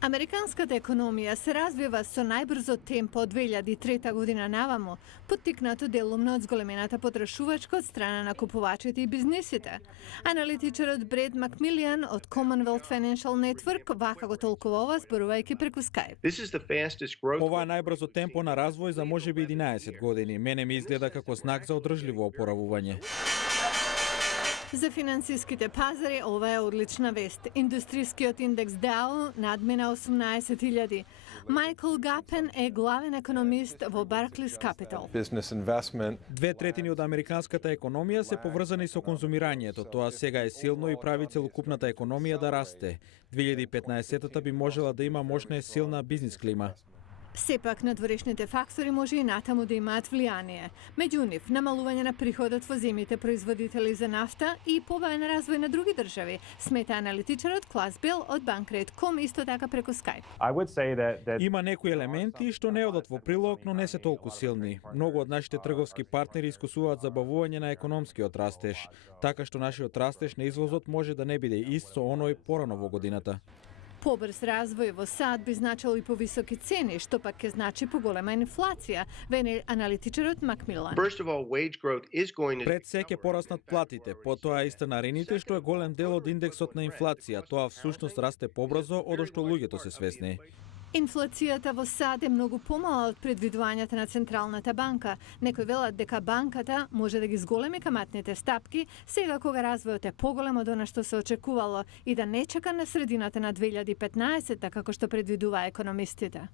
Американската економија се развива со најбрзо темпо од 2003 година наваму, поттикнато делумно од зголемената потрашувачка од страна на купувачите и бизнисите. Аналитичарот Бред Макмилиан од Commonwealth Financial Network вака го толкува ова зборувајќи преку Skype. Ова е најбрзо темпо на развој за можеби 11 години. Мене ми изгледа како знак за одржливо опоравување. За финансиските пазари ова е одлична вест. Индустрискиот индекс Dow надмина 18.000. Майкл Гапен е главен економист во Barclays Capital. 2/3 од американската економија се поврзани со конзумирањето. Тоа сега е силно и прави целокупната економија да расте. 2015-та би можела да има мощна и силна бизнис клима. Сепак, надворешните фактори може и натаму да имаат влијание. Меѓу нив, намалување на приходот во земјите производители за нафта и побаен развој на други држави, смета аналитичарот Клас Бел од Bankrate.com исто така преку Skype. Има некои елементи што не одат во прилог, но не се толку силни. Многу од нашите трговски партнери искусуваат забавување на економскиот растеж, така што нашиот растеж на извозот може да не биде ист со оној порано во годината. Побрз развој во САД би значил и повисоки цени, што пак ќе значи поголема инфлација, вели аналитичарот Макмилан. Пред се ќе пораснат платите, потоа и станарините, што е голем дел од индексот на инфлација. Тоа всушност расте побрзо, од што луѓето се свесни. Инфлацијата во САД е многу помала од предвидувањата на Централната банка. Некои велат дека банката може да ги зголеми каматните стапки сега кога развојот е поголем од она што се очекувало и да не чека на средината на 2015 како што предвидува економистите.